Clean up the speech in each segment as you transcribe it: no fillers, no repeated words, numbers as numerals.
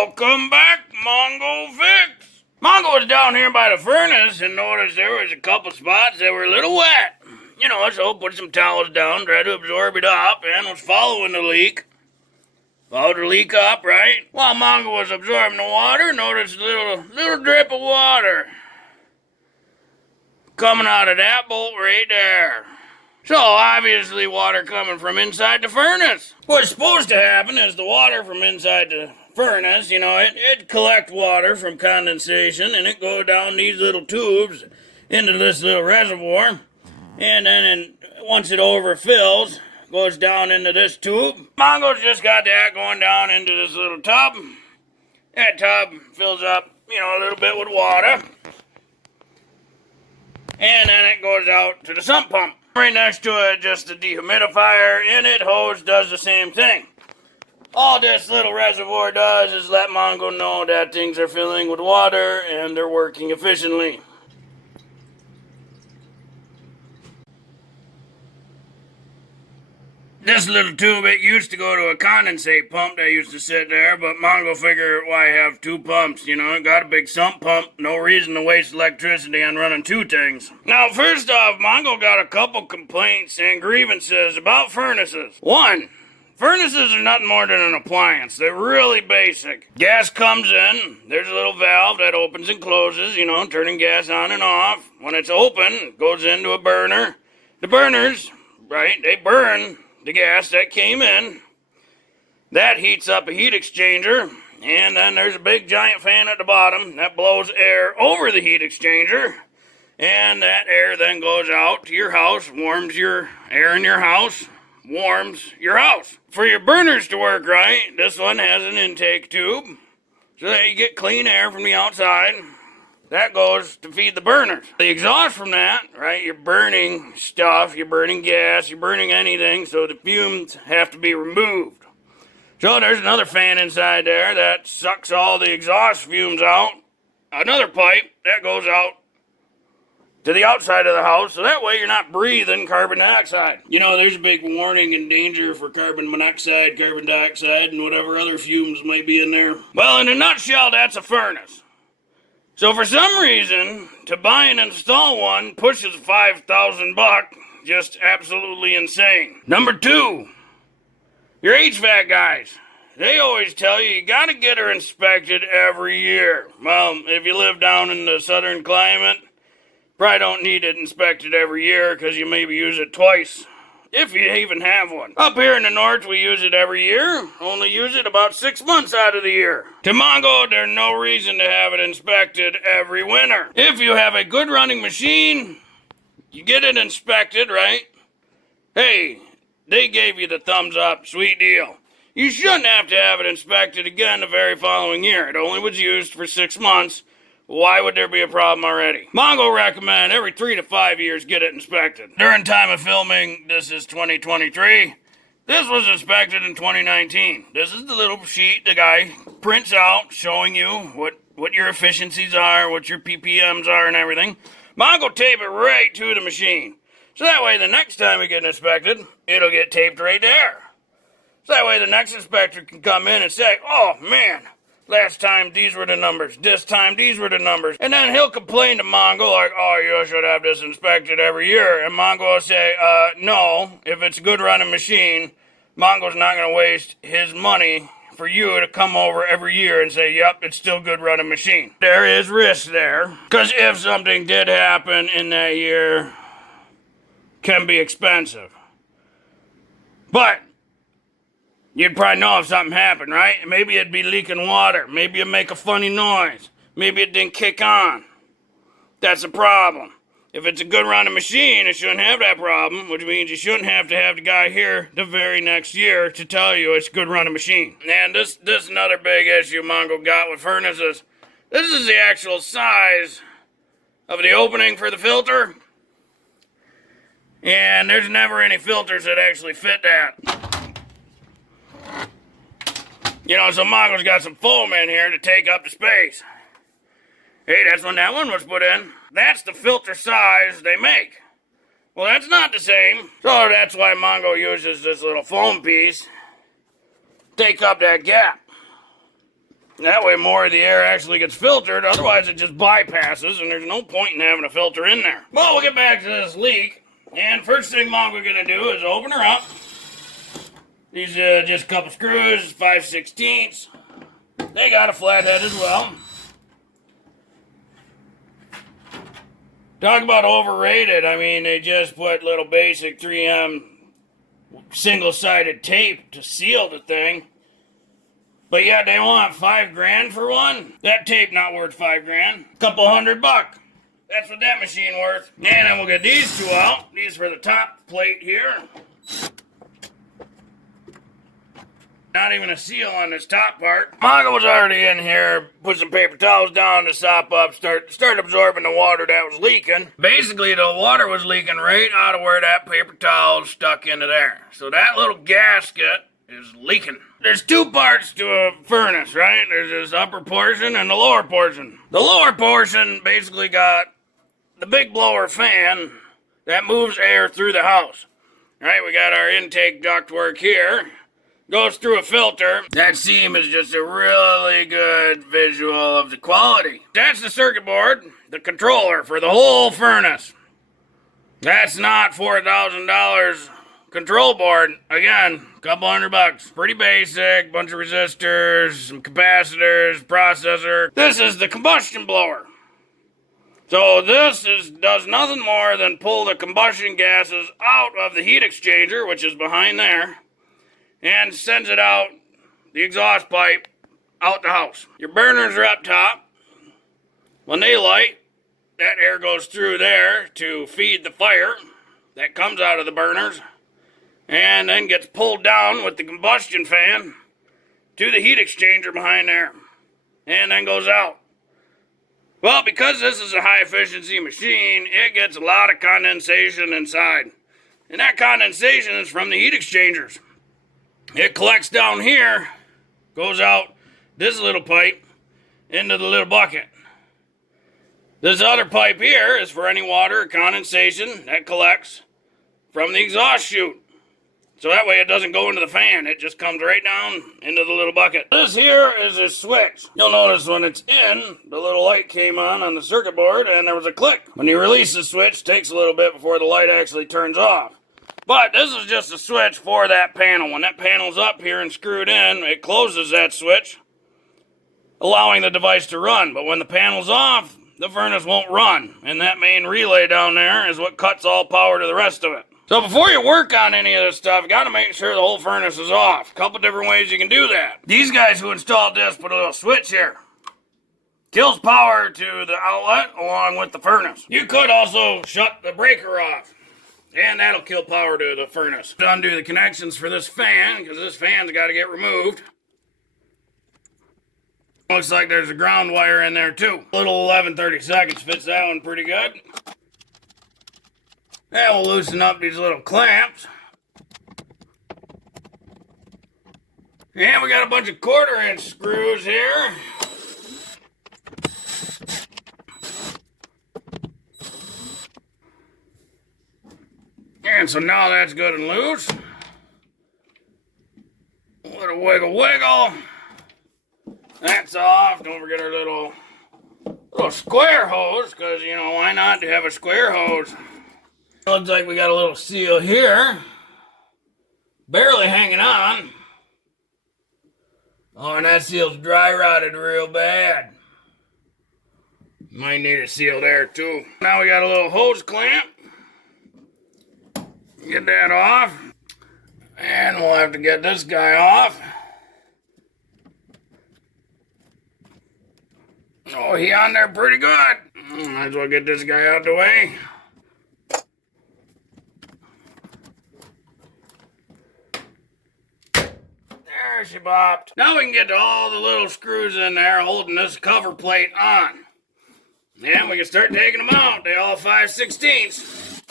Welcome back, Mongo Fix. Mongo was down here by the furnace and noticed there was a couple spots that were a little wet. So put some towels down, tried to absorb it up, and was following the leak. Followed the leak up, right? While Mongo was absorbing the water, noticed a little drip of water coming out of that bolt right there. So, obviously, water coming from inside the furnace. What's supposed to happen is the water from inside the furnace, it collect water from condensation, and it go down these little tubes into this little reservoir. And then once it overfills, goes down into this tube. Mongo's just got that going down into this little tub. That tub fills up, a little bit with water. And then it goes out to the sump pump. Right next to it, just a dehumidifier in it. Hose does the same thing. All this little reservoir does is let Mongo know that things are filling with water and they're working efficiently. This little tube, it used to go to a condensate pump that used to sit there, but Mongo figured, why have two pumps? It got a big sump pump, no reason to waste electricity on running two things. Now, first off, Mongo got a couple complaints and grievances about furnaces. One, furnaces are nothing more than an appliance. They're really basic. Gas comes in, there's a little valve that opens and closes, turning gas on and off. When it's open, it goes into a burner. The burners, right, they burn the gas that came in. That heats up a heat exchanger, and then there's a big giant fan at the bottom that blows air over the heat exchanger, and that air then goes out to your house, warms your air in your house, warms your house. For your burners to work right, this one has an intake tube so that you get clean air from the outside. That goes to feed the burners. The exhaust from that, right, you're burning stuff, you're burning gas, you're burning anything, so the fumes have to be removed. So there's another fan inside there that sucks all the exhaust fumes out. Another pipe that goes out to the outside of the house, so that way you're not breathing carbon dioxide. There's a big warning and danger for carbon monoxide, carbon dioxide, and whatever other fumes might be in there. Well, in a nutshell, that's a furnace. So for some reason, to buy and install one pushes $5,000, just absolutely insane. Number two, your HVAC guys. They always tell you gotta get her inspected every year. Well, if you live down in the southern climate, probably don't need it inspected every year because you maybe use it twice, if you even have one. Up here in the north, we use it every year, only use it about 6 months out of the year. To Mongo, there's no reason to have it inspected every winter. If you have a good running machine, you get it inspected, right? Hey, they gave you the thumbs up, sweet deal. You shouldn't have to have it inspected again the very following year. It only was used for 6 months. Why would there be a problem already? Mongo recommend every 3 to 5 years get it inspected. During time of filming, this is 2023. This was inspected in 2019. This is the little sheet the guy prints out showing you what your efficiencies are, what your PPMs are and everything. Mongo tape it right to the machine. So that way the next time we get inspected, it'll get taped right there. So that way the next inspector can come in and say, oh man, last time these were the numbers, this time these were the numbers. And then he'll complain to Mongo like, oh, you should have this inspected every year. And Mongo will say, no, if it's a good running machine, Mongo's not going to waste his money for you to come over every year and say, yep, it's still a good running machine. There is risk there, because if something did happen in that year, can be expensive. But you'd probably know if something happened, right? Maybe it'd be leaking water. Maybe it'd make a funny noise. Maybe it didn't kick on. That's a problem. If it's a good running machine, it shouldn't have that problem, which means you shouldn't have to have the guy here the very next year to tell you it's a good running machine. And this is another big issue Mongo got with furnaces. This is the actual size of the opening for the filter. And there's never any filters that actually fit that. So Mongo's got some foam in here to take up the space. Hey, that's when that one was put in. That's the filter size they make. Well, that's not the same. So that's why Mongo uses this little foam piece. Take up that gap. That way more of the air actually gets filtered, otherwise it just bypasses and there's no point in having a filter in there. Well, we'll get back to this leak, and first thing Mongo gonna do is open her up. These just a couple screws, 5/16. They got a flathead as well. Talk about overrated. I mean, they just put little basic 3M single-sided tape to seal the thing. But yeah, they want $5 for one. That tape not worth $5. Couple $100. That's what that machine worth. And then we'll get these two out. These for the top plate here. Not even a seal on this top part. Mongo was already in here, put some paper towels down to sop up, start absorbing the water that was leaking. Basically, the water was leaking right out of where that paper towel stuck into there. So that little gasket is leaking. There's two parts to a furnace, right? There's this upper portion and the lower portion. The lower portion basically got the big blower fan that moves air through the house. Right, we got our intake ductwork here. Goes through a filter. That seam is just a really good visual of the quality. That's the circuit board, the controller for the whole furnace. That's not $4,000 control board. Again, couple $100. Pretty basic, bunch of resistors, some capacitors, processor. This is the combustion blower. So this does nothing more than pull the combustion gases out of the heat exchanger, which is behind there, and sends it out the exhaust pipe out the house. Your burners are up top. When they light, that air goes through there to feed the fire that comes out of the burners and then gets pulled down with the combustion fan to the heat exchanger behind there and then goes out. Well, because this is a high efficiency machine, it gets a lot of condensation inside. And that condensation is from the heat exchangers. It collects down here, goes out this little pipe into the little bucket. This other pipe here is for any water or condensation that collects from the exhaust chute. So that way it doesn't go into the fan, it just comes right down into the little bucket. This here is a switch. You'll notice when it's in, the little light came on the circuit board and there was a click. When you release the switch, it takes a little bit before the light actually turns off. But this is just a switch for that panel. When that panel's up here and screwed in, it closes that switch, allowing the device to run. But when the panel's off, the furnace won't run. And that main relay down there is what cuts all power to the rest of it. So before you work on any of this stuff, you got to make sure the whole furnace is off. A couple different ways you can do that. These guys who installed this put a little switch here. Kills power to the outlet along with the furnace. You could also shut the breaker off, and that'll kill power to the furnace. Undo the connections for this fan, because this fan's got to get removed. Looks like there's a ground wire in there too. Little 11/32 fits that one pretty good. And we'll loosen up these little clamps. And we got a bunch of 1/4" screws here. And so now that's good and loose. A little wiggle wiggle. That's off. Don't forget our little square hose, because, you know, why not have a square hose? Looks like we got a little seal here. Barely hanging on. Oh, and that seal's dry rotted real bad. Might need a seal there too. Now we got a little hose clamp. Get that off. And we'll have to get this guy off. Oh, he on there pretty good. Might as well get this guy out the way. There she bopped. Now we can get to all the little screws in there holding this cover plate on. And we can start taking them out. They all 5/16.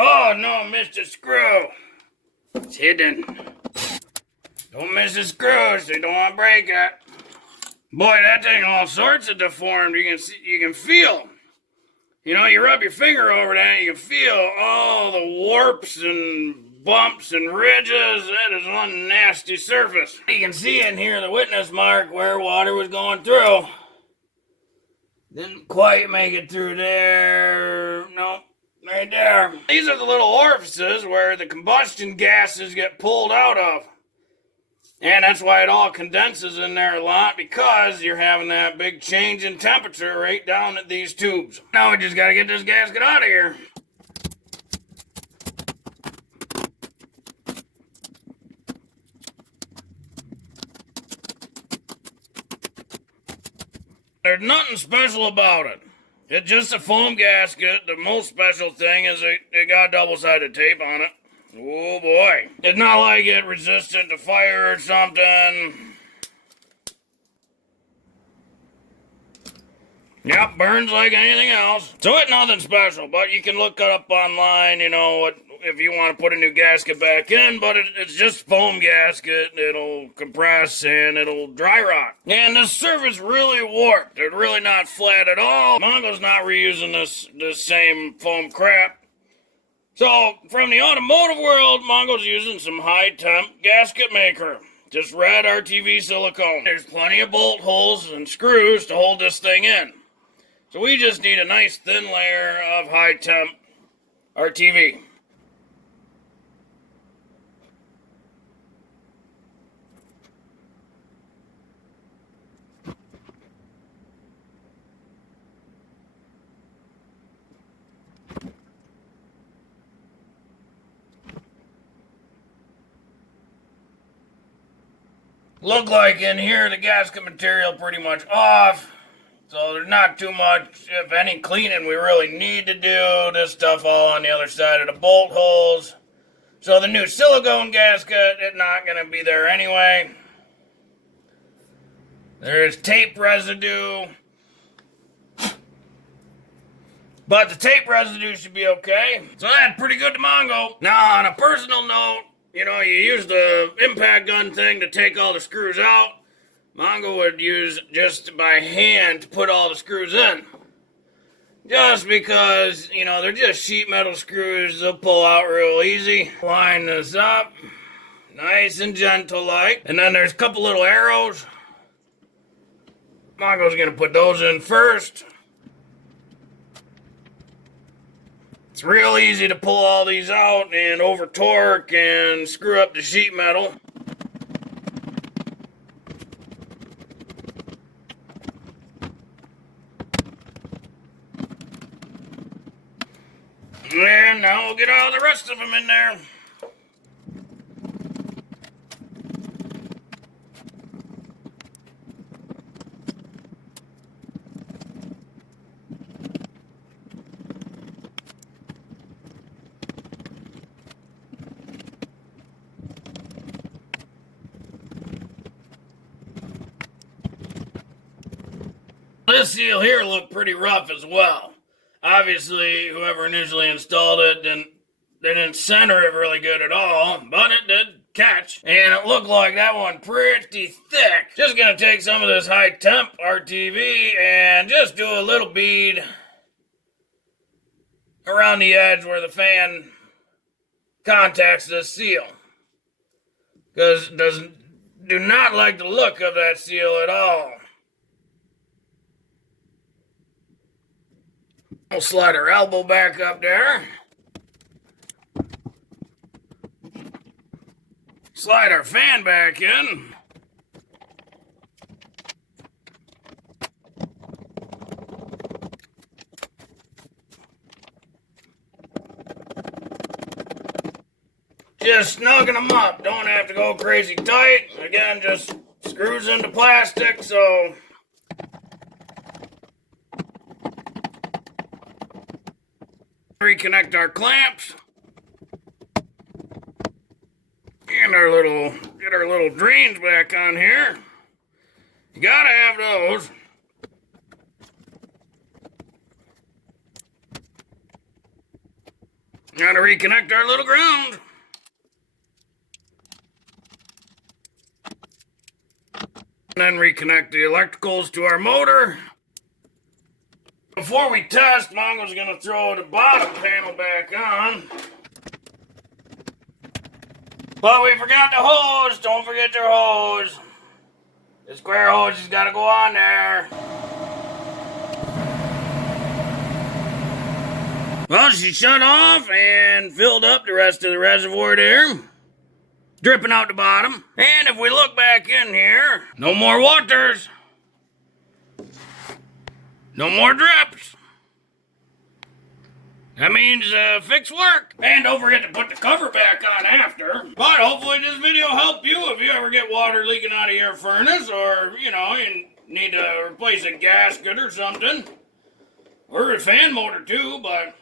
Oh no, missed a screw. It's hidden. Don't miss the screws, they don't want to break it. Boy, that thing all sorts of deformed. You can feel. You know, you rub your finger over that, you can feel all the warps and bumps and ridges. That is one nasty surface. You can see in here the witness mark where water was going through. Didn't quite make it through there. Nope, right there. These are the little orifices where the combustion gases get pulled out of. And that's why it all condenses in there a lot, because you're having that big change in temperature right down at these tubes. Now we just gotta get this gasket out of here. There's nothing special about it. It's just a foam gasket. The most special thing is it got double-sided tape on it. Oh boy. It's not like it's resistant to fire or something. Yep, burns like anything else. So it's nothing special, but you can look it up online, you know, if you want to put a new gasket back in, but it's just foam gasket. It'll compress and it'll dry rot. And this surface really warped. It's really not flat at all. Mongo's not reusing this same foam crap. So, from the automotive world, Mongo's using some high-temp gasket maker. Just red RTV silicone. There's plenty of bolt holes and screws to hold this thing in. So we just need a nice thin layer of high-temp RTV. Look like in here the gasket material pretty much off, so there's not too much, if any, cleaning we really need to do. This stuff all on the other side of the bolt holes. So the new silicone gasket, it's not going to be there anyway. There's tape residue, but the tape residue should be okay. So that's pretty good to Mongo. Now, on a personal note, you know, you use the impact gun thing to take all the screws out. Mongo would use just by hand to put all the screws in. Just because, you know, they're just sheet metal screws. They'll pull out real easy. Line this up. Nice and gentle like. And then there's a couple little arrows. Mongo's going to put those in first. It's real easy to pull all these out and over torque and screw up the sheet metal. And now we'll get all the rest of them in there. This seal here looked pretty rough as well. Obviously, whoever initially installed it didn't center it really good at all, but it did catch. And it looked like that one pretty thick. Just gonna take some of this high temp RTV and just do a little bead around the edge where the fan contacts this seal. Because it do not like the look of that seal at all. We'll slide our elbow back up there. Slide our fan back in. Just snugging them up. Don't have to go crazy tight. Again, just screws into plastic, so reconnect our clamps and get our little drains back on here. You gotta have those. Gotta reconnect our little ground. And then reconnect the electricals to our motor. Before we test, Mongo's gonna throw the bottom panel back on. But we forgot the hose. Don't forget your hose. The square hose has got to go on there. Well, she shut off and filled up the rest of the reservoir there. Dripping out the bottom. And if we look back in here, no more waters. No more drips. That means fix work. And don't forget to put the cover back on after. But hopefully this video helped you if you ever get water leaking out of your furnace, or, you know, you need to replace a gasket or something. Or a fan motor too, but,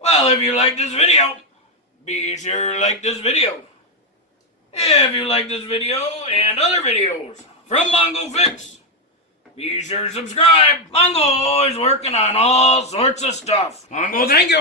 well, if you like this video, be sure to like this video. If you like this video and other videos from Mongo Fix, be sure to subscribe. Mongo is working on all sorts of stuff. Mongo, thank you.